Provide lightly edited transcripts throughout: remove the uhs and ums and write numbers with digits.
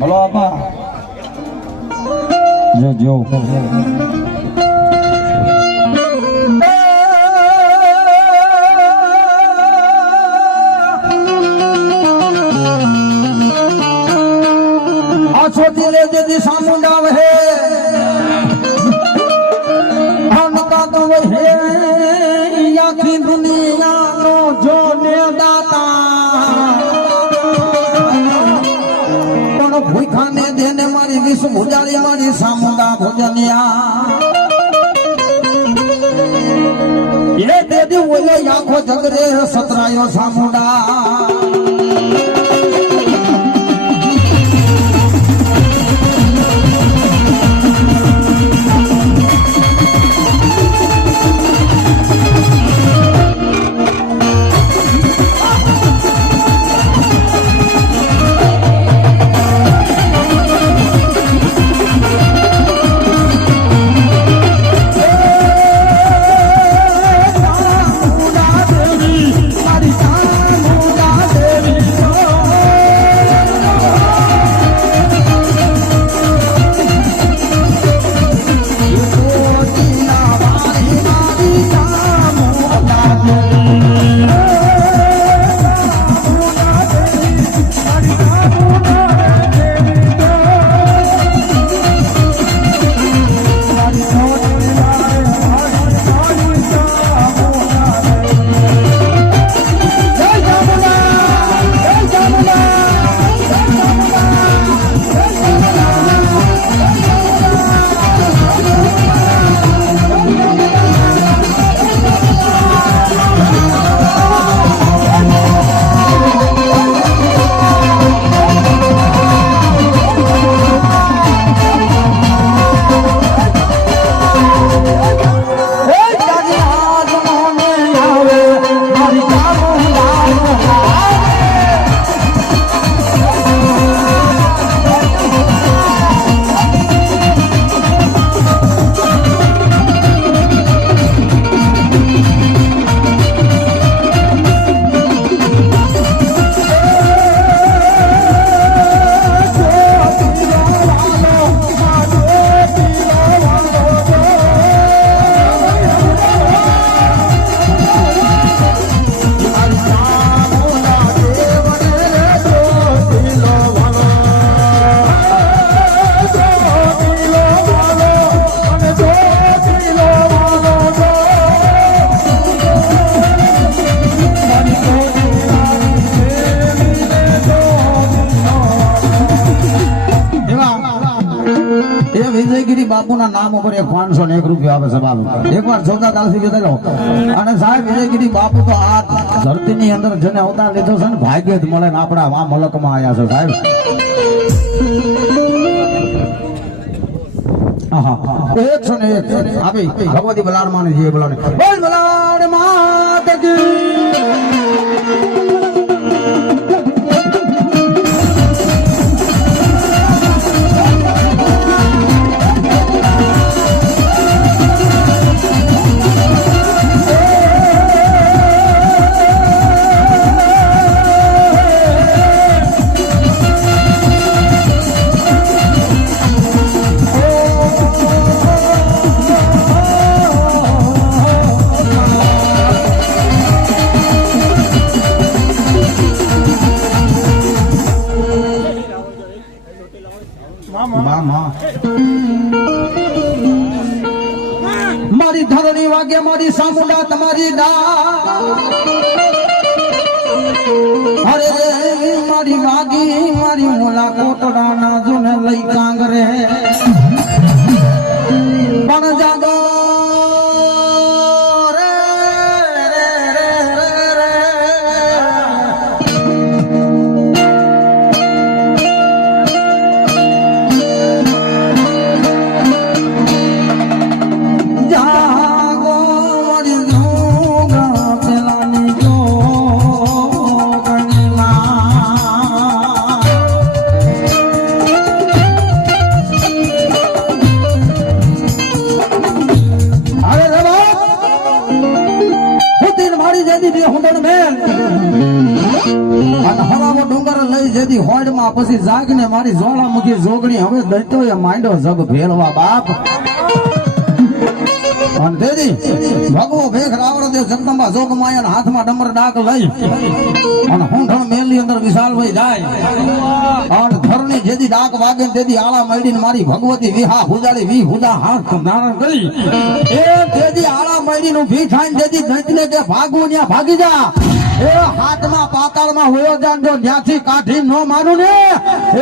hello આપા જો छोटी ले दे सामुंडा है का तो है आखी दुनिया नो जो ने दाता पण भूखा ने देने मारी विश्व भुजारी मारी सामुंडा भोजनिया ये दे दी वो आंखों जगरे सतरायो सामुंडा વિજયગીરી બાપુના નામ ઉપર 501 રૂપિયા આવે છે બાપુ એકવાર સૌદા તાલથી વિદાય લો અને સાહેબ વિજયગીરી બાપુ તો આ ધરતીની અંદર જેને અવતાર લીધો છે ને ભાગ્ય જ મળે ને આપણા આ મલકમાં આવ્યા છે સાહેબ એક છો ને એક આપી ભગવતી બલાડ માને જે બોલાને બોલ બલાડ માત કી મારી ધરણી વાગે મારી સામુંડા તમારી દા અરે મારી વાગી મારી મોલા કોટડા ના જોને લઈ કાંગરે પણ જાગો ડુંગર લઈ જતી હોડમાં પછી જાગને મારી જ્વાળામુખી જોગણી હવે દૈત્યોએ માંડ્યો જગ ભેળવા બાપ અને તેથી ભગવો ભેખ રાવણદેવ જગદંબા જોગમાયા હાથમાં ડમર ડાક લઈ અને હુંઠણ મેલની અંદર વિશાલભાઈ જાય અને ધરની જેથી ડાક વાગે તેથી આળા મૈડીને મારી ભગવતી વિહા હુજાડી વી હુદા હાથ ધારણ કરી એ તેથી આળા મૈડીનું ભી ખાઈને તેથી દૈત્યને કે ભાગવું ત્યાં ભાગી જા એ હાથમાં પાતાળમાં હોયો જાન જો ત્યાંથી કાઢી ન માનું ને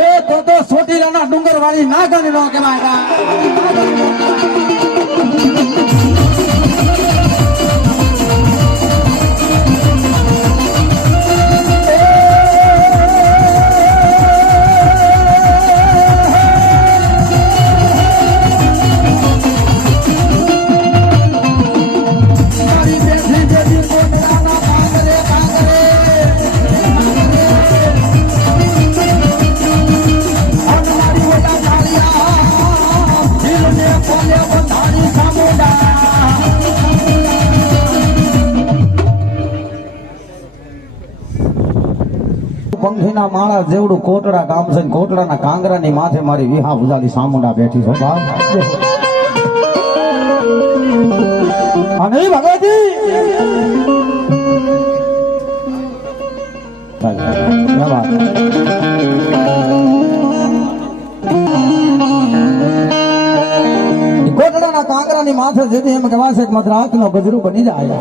એ તો સોટીલાના ડુંગર વાળી ના ગણી નો કેવાય પંખીના માળા જેવડું કોટડા ગામ છે કોટડાના કાંગરાની માથે મારી વિહા ઉજાલી સામુંડા બેઠી છે બાપ અને ભગવતી કોટડાના કાંગરાની માથે જેથી એમ કહેવાશે કે મદ્રાસ નો ગજરું બની જાય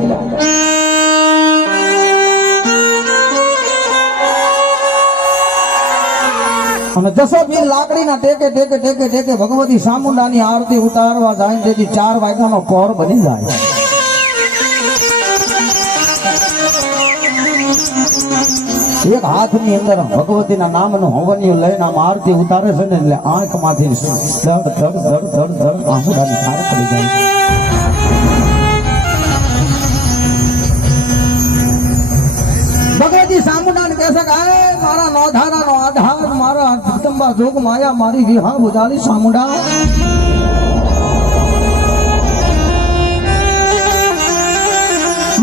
અને જસોબીર લાકડીના ટેકે ટેકે ટેકે ટેકે ભગવતી સામુંડાની આરતી ઉતારવા જાય તેથી 4 વાગ્યાનો પહોર બની જાય એક હાથની અંદર ભગવતીના નામનું હવનિયું લઈને આમ આરતી ઉતારે છે ને એટલે આંખમાંથી ધડ ધડ ધડ ધડ ધડ આંખોડાની ધાર પડી જાય ભગવતી સામુંડાને કહેશે કે મારા નોધારાનો આધાર મારા જગદંબા જોગ માયા મારી વિહા બુજાલી સામુંડા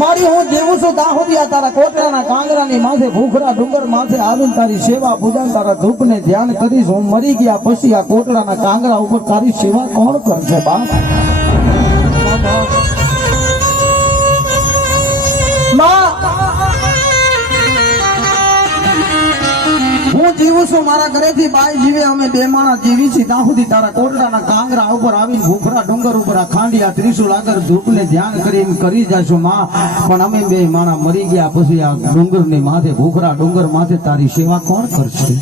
મારી હું જેવું છું દાહોદિયા તારા કોટડાના કાંગરાની માથે ભૂખરા ડુંગર માથે આવીને તારી સેવા પૂજા તારા ધૂપને ધ્યાન કરીશ હું મરી ગયા પછી આ કોટડાના કાંગરા ઉપર તારી સેવા કોણ કરશે બાપ હું જીવું છું મારા ઘરેથી બાઈ જીવે અમે બે માણસ જીવી છીએ ત્યાં સુધી તારા કોટડાના કાંગરા ઉપર આવીને ભૂખરા ડુંગર ઉપર આ ખાંડિયા ત્રિશુલ આગળ ધૂપને ધ્યાન કરીને કરી જશું માં પણ અમે બે માણસ મરી ગયા પછી આ ડુંગરની માથે ભૂખરા ડુંગર માથે તારી સેવા કોણ કરશે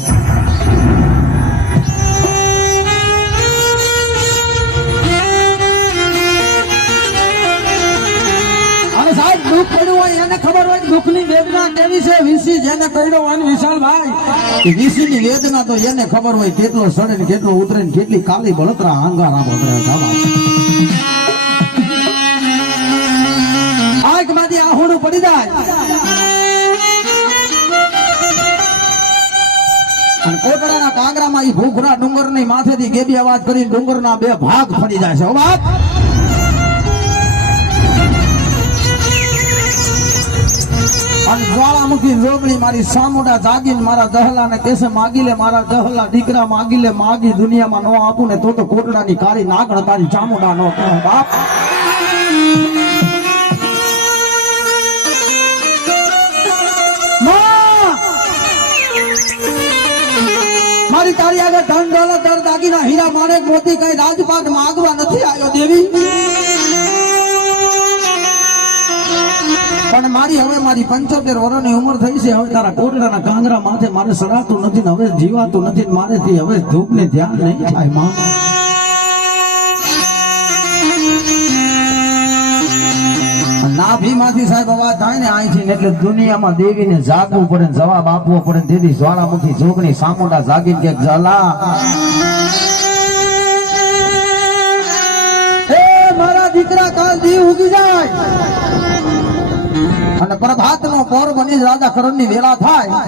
દુઃખ પડ્યું હોય એને ખબર હોય દુઃખની વેદના કેવી છે વીસી જેને કર્યો હોય વિશાલભાઈ વીસી ની વેદના તો એને ખબર હોય કેટલો સડે ને કેટલો ઉતરે ને કેટલી કાલી બળતરા અંગારા બળતરા આંખ માંથી આહોડું પડી જાય અને કોટડાના કાંગરામાં એ ભૂખરા ડુંગર ની માથેથી ગેબી અવાજ કરી ડુંગરના 2 ભાગ પડી જાય છે વાત અને જ્વાળામુખી જોગણી મારી સામુંડા જાગીને મારા દહલા ને કેસે માગી લે મારા દહલા દીકરા માગી લે માગી દુનિયામાં નો આપું ને તો કોટડાની કાળી નાગણ તારી ચામુંડા નો બાપ મારી તારી આગળ ધન દોલત દર દાગીના હીરા માણેક મોતી કઈ રાજપાટ માગવા નથી આવ્યો દેવી પણ મારી હવે મારી 75 વર્ષની ઉંમર થઈ છે હવે તારા કોટડાના કાંગરા માથે મારે સડાતું નથી ને હવે જીવાતું નથી મારેથી હવે ધૂપ ને ધ્યાન નહીં થાય માં નાભીમાંથી સાહેબ અવાજ થાય ને અહીંથી એટલે દુનિયામાં દેવીને જાગવું પડે જવાબ આપવો પડે તેથી જ્વાળામુખી જોગણી સામુંડા જાગીને કે જલા એ મારા દીકરા કાલ દી ઉગી જાય અને પ્રભાત નો પોર બની રાજા કરણ ની વેળા થાય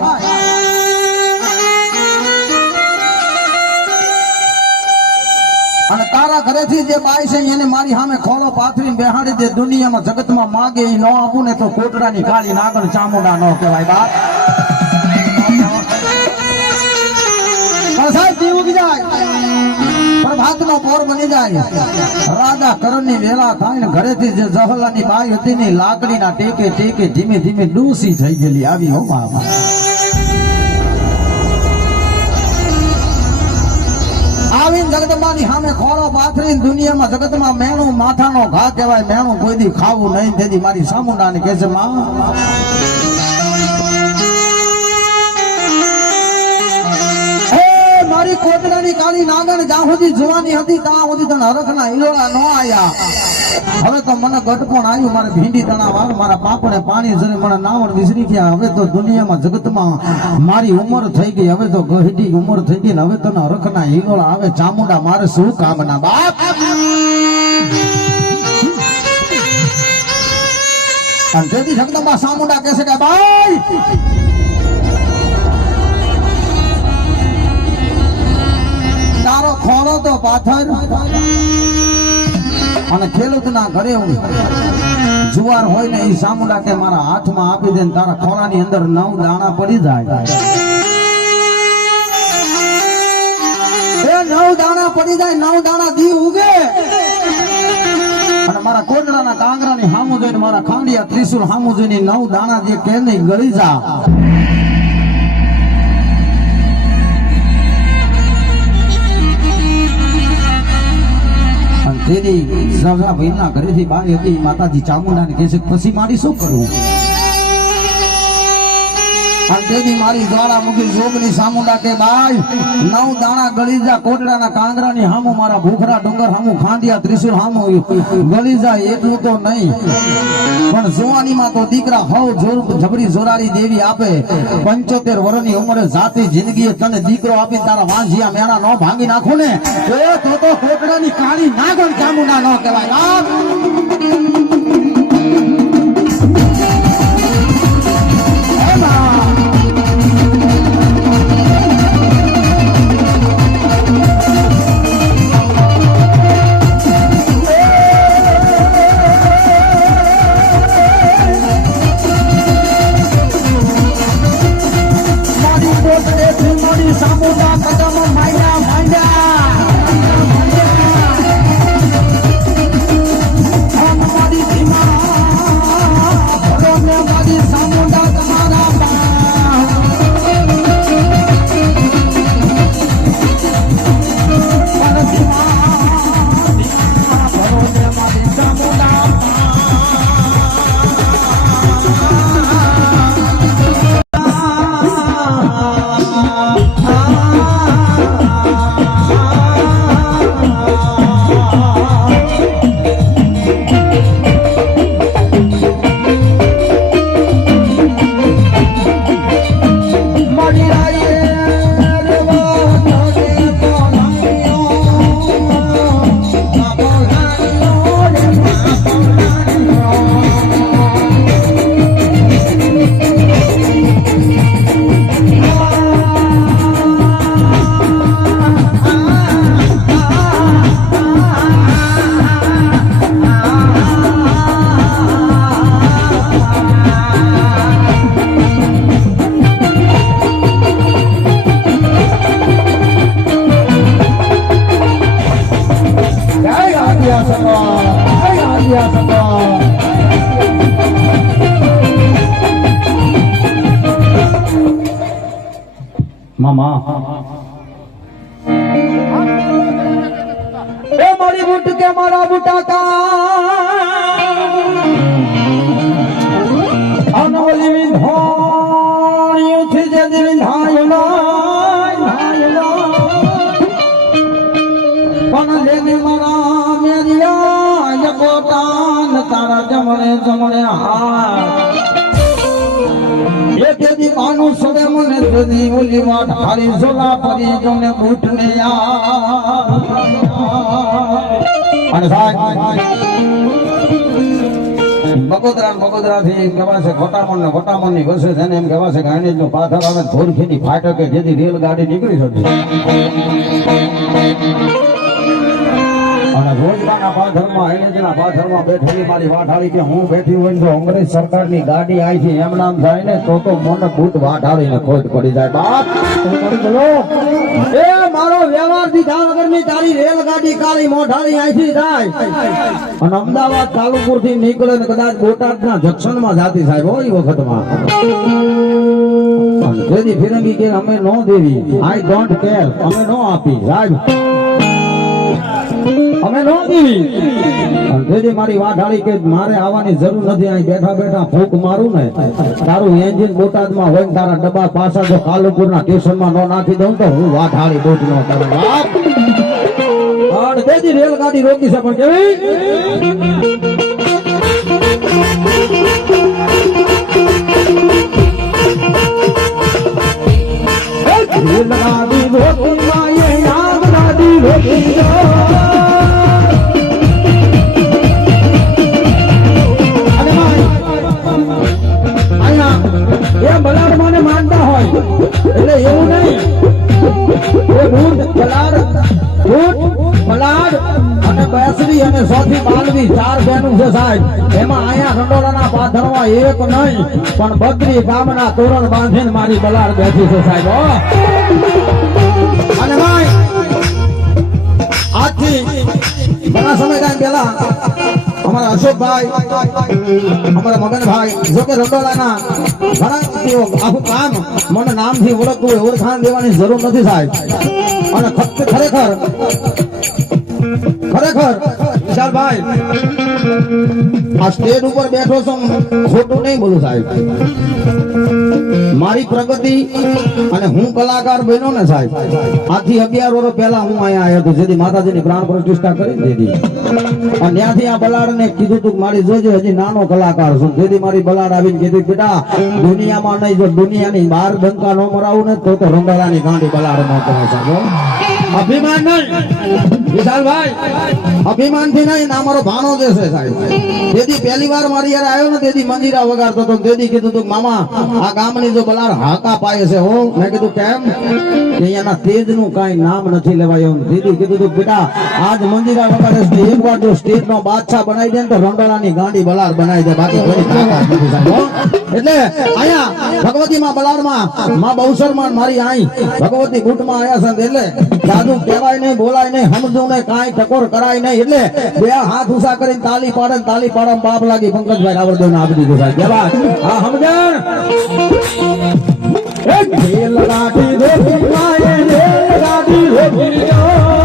અને તારા ઘરેથી જે બાઈ છે એને મારી સામે ખોળો પાથરીને બેહાડી દે દુનિયામાં જગતમાં માગે એ ન આપું ને તો કોટડાની કાળી નાગણ ચામુંડા ન કહેવાય બાપ સાહેબ દી ઉગી જાય પ્રભાતનો પોર બની જાય રાજા કરણની વેલા થાય ને ઘરેથી જે જહલાની બાઈ હતી ને લાકડીના ટેકે ટેકે ધીમે ધીમે ડૂસી થઈ ગયેલી આવી હો બાબા આવીને જગદંબાની સામે ખોરો પાથરીને દુનિયામાં જગતમાં મેણું માથાનો ઘા કહેવાય મેણું કોઈ દી ખાવું નહીં તેથી મારી સામુંડાને કહે છે માં મારી કોટડાની કાળી નાગણ જ્યાં સુધી જવાની હતી ત્યાં સુધી તને હરખના હિલોળા ન આયા હવે તો મને ગટપણ આવ્યું મારે ભીંડી તણા વાર મારા પાપને પાણી જરે મને નાવડ વિસરી ગયા હવે તો દુનિયામાં જગતમાં મારી ઉંમર થઈ ગઈ હવે તો ગઢી ઉંમર થઈ ગઈ ને હવે તને હરખના હિલોળા આવે ચામુંડા મારે શું કામના બાપ અને તેથી જગદંબા ચામુંડા કહે છે કે ભાઈ તારો ખોળો તો પાથર અને ખેડૂતના ઘરે જુવાર હોય ને એ ચામુંડા કે મારા હાથમાં આપી દે તારા ખોળાની અંદર 9 દાણા પડી જાય એ 9 દાણા પડી જાય 9 દાણા દી ઉગે અને મારા કોટડાના કાંગરાની હામુ જોઈને મારા ખાંડિયા ત્રિશુલ હામુ જોઈને 9 દાણા જે કે નહીં ગળી જા તેરી સજા ભાઈના ઘરેથી બાઈ હતી માતાજી ચામુંડાને કહે છે પછી મારી શું કરવું અને તેની મારી જ્વાળામુખી જોગની ચામુંડા કે બાઈ 9 દાણા ગળી જા કોટડાના કાંગરાની હામુ મારા ભૂખરા ડુંગર હામુ ખાંડિયા ત્રિશુલ હામુ ગળી જાય એટલું તો નહીં પણ જુવાનીમાં તો દીકરા હવ જબરી જોરારી દેવી આપે 75 વર્ષની ઉંમરે જાતિ જિંદગી તને દીકરો આપી તારા વાંઝિયા મેણા નો ભાંગી નાખો ને તો કોટડાની કાળી નાગણ ચામુંડા નો કહેવાય મામા એ મારી બુટ કે મારા બુટાકા અનવલી વિધાણ્યું છે જે દિલ પણ લેની મારા મેરિયા યકોટાન તારા જમણે જમણે હાથ તેદી માનું સડે મને તેદી ઓલી વાત હારી ઝોલા પરી જોને બૂટ ને અને બગોદરા થી એમ કહેવાય છે ખોટામણ ની વસે છે એમ કહેવાય છે કે આને જો પાથર આવે ધોરખેની ફાટકે જેથી રેલગાડી નીકળી શકે અને રોજ આલાના પાથરમાં એનેજના પાથરમાં બેઠેલી મારી વાઢાળી કે હું બેઠી હોય ને જો અંગ્રેજ સરકારની ગાડી આવી એમ નામ થાય ને તો મને બૂટ વાઢાળીને ખોટ પડી જાય બાપ બોલો એ મારો વ્યવહારથી જામનગરની તારી રેલગાડી કાળી મોઢાળી અહીંથી જાય અને અમદાવાદ કાલુપુર થી નીકળે ને કદાચ બોટાદના જંકશનમાં જાતી સાહેબ હોય વખતમાં જેથી ફિરંગી કે અમે નો દેવી આઈ ડોન્ટ કેર અમે નો આપી સાહેબ અમે નો દેવી જેથી મારી વાઢાળી કે મારે આવવાની જરૂર નથી અહીં બેઠા બેઠા ફૂંક મારું ને તારું એન્જિન બોટાદમાં હોય તારા ડબ્બા પાછા જો કાલુપુરના સ્ટેશનમાં નો નાખી દઉં તો હું વાઢાળી બોટ નો કરું બાપ અને તેથી રેલગાડી રોકી છે પણ કેવી રેલગાડી રોકી માયે રેલગાડી રોકી એ બલાડ મને માનતા હોય એટલે એવું નહીં એ ભૂત બલાડ અને બેસરી અને સોથી માલવી ચાર બેનું છે સાહેબ એમાં અહીંયા રંડોળાના પાથરમાં એક નહીં પણ બત્રી ગામના તોરણ બાંધીને મારી બલાડ બેઠી છે સાહેબ અને ભાઈ આજથી ઘણા સમય ટાઈમ પહેલા અમારા અશોકભાઈ અમારા મગનભાઈ જો કે રંડોળાના ઘણા આખું કામ મને નામથી ઓળખવું હોય ઓળખાણ દેવાની જરૂર નથી સાહેબ અને ખરેખર વિશાલભાઈ આ સ્ટેજ ઉપર બેઠો છું ખોટું નહીં બોલું સાહેબ મારી પ્રગતિ અને હું કલાકાર બન્યો ને સાહેબ આથી 11 વર્ષ પહેલા હું અહીંયા આવ્યો હતો જેથી માતાજીની પ્રાણ પ્રતિષ્ઠા કરી દીધી અને ત્યાંથી આ બલાડને કીધું તું મારી જોજે હજી નાનો કલાકાર છું જેથી મારી બલાડ આવીને કીધું બેટા દુનિયામાં નહીં જો દુનિયાની બહાર ડંકા ન મરાવું ને તો રંડાળાની ગાંડી બલાડ ન કરે સાહેબ અભિમાન નહીં વિશાલભાઈ અભિમાન થી નહીં ના મારો ભાણો દેશે સાહેબ તેથી પહેલી વાર મારી યાર આવ્યો ને તેથી મંજીરા વગાડતો હતો તેથી કીધું તું મામા આ ગામની જો બલાડ હાકા પાય છે હો મેં કીધું કેમ અહીંયાના તેજ નું કઈ નામ નથી લેવાય એમ તેથી કીધું તું બેટા આજ મંજીરા વગાડે છે એક વાર જો સ્ટેજ નો બાદશાહ બનાવી દે ને તો રંડાળાની ગાંડી બલાડ બનાવી દે બાકી કોઈ તાકાત નથી સાહેબ એટલે અહીંયા ભગવતી માં બલાડ માં બહુસર માં મારી આઈ ભગવતી બુટ માં આવ્યા છે એટલે જાદુ કહેવાય નહીં બોલાય નહીં સમજવું નહીં કાંઈ ટકોર કરાય નહીં એટલે બે હાથ ઊંચા કરીને તાલી પાડે બાપ લાગી પંકજભાઈ રાવળદેવ ને આપી દીધું સાહેબ કેવા હા સમજણ રેલગાડી રોકી માયે રેલગાડી રોકી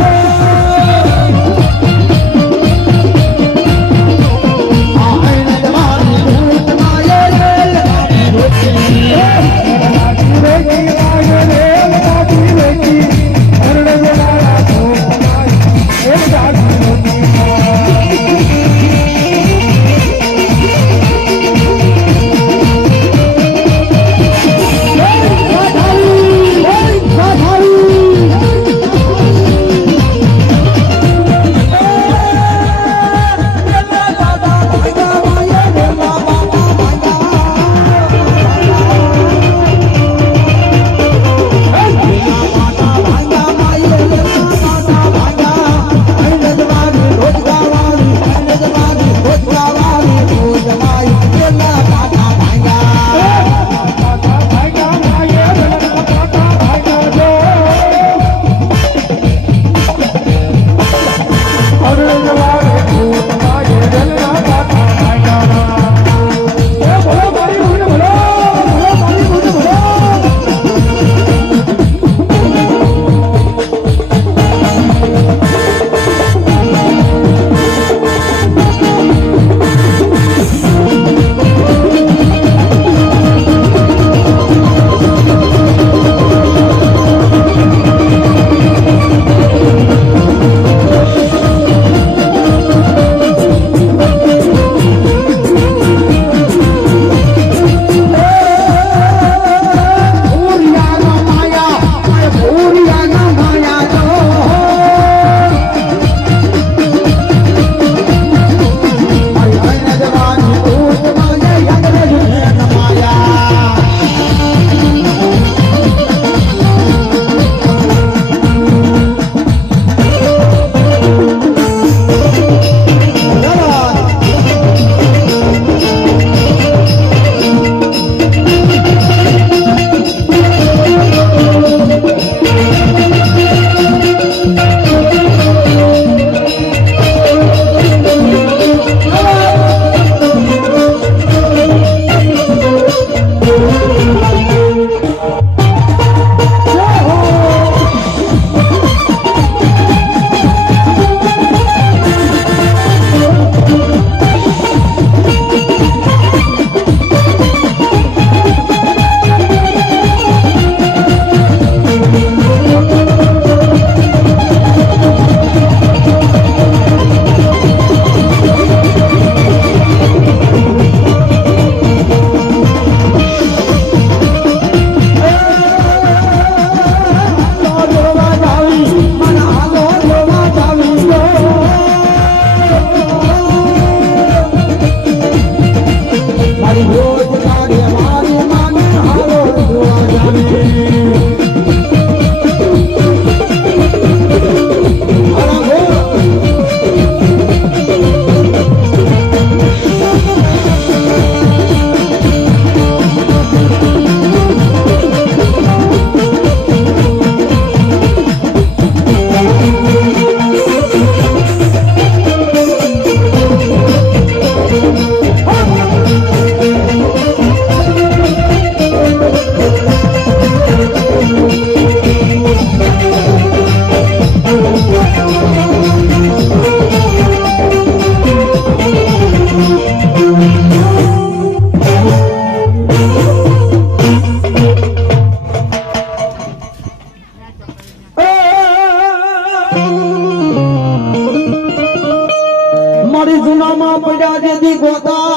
મારી જુનામાં પડ્યા જેથી ગોતા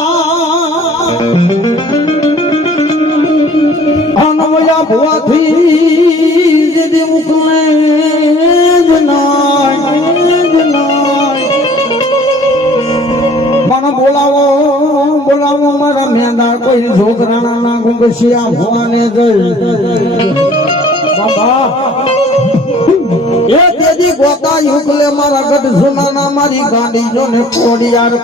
અનવયા ભુવાથી જેથી મુકલે જ નાય મને બોલાવો બોલાવો મારા મેંદા કોઈ છોકરાના ના ગુંગસિયા ભુવાને જઈ બાબા એ તેજી ગોતા યુગલે મારા ગઢ સુનાના મારી ગાડી જો ને ખોડિયાર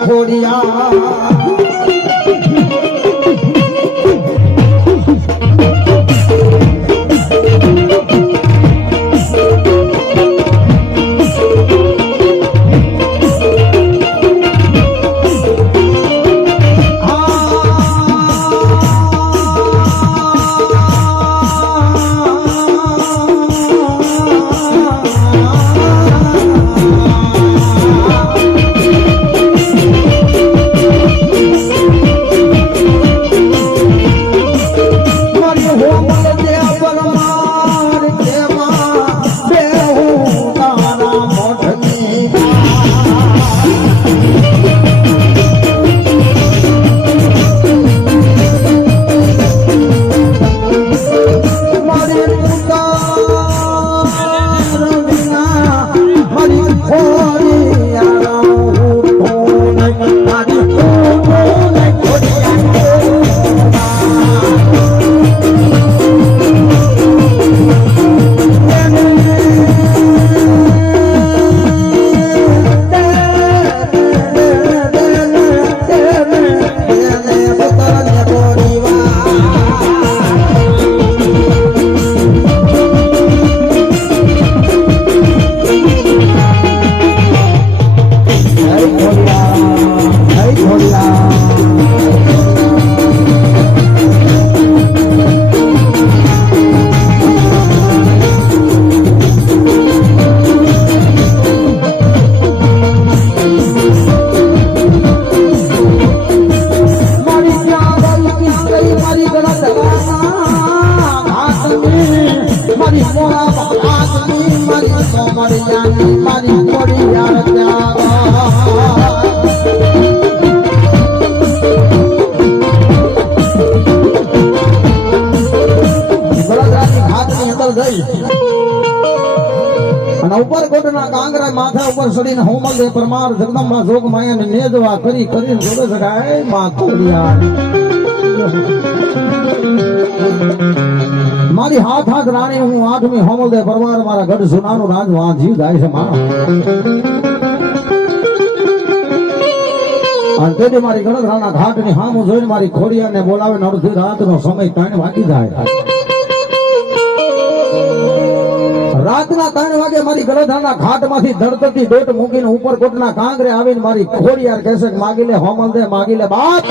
ઉપરકોટના કાંગરા માથા ઉપર ચડીને હોમલ દે પરમાર જગદંબા જોગ માયાને નેદવા કરીને જોડે સગાય માં કોડિયા મારી હાથ રાણી હું આઠમી હોમલ દે પરમાર મારા ગઢ સુનાનું રાજ વાં જીવ જાય છે માં અને તેથી મારી ગણધરાના ઘાટની હામું જોઈને મારી ખોડિયાને બોલાવે અડધી રાતનો સમય 3 વાગી જાય રાતના 3 વાગે મારી ગળધાના ઘાટમાંથી ધડધડતી દોટ મૂકીને ઉપરકોટના કાંગરે આવીને મારી ખોડિયાર કહેશે માગી લે હોમલ દે માગી લે બાપ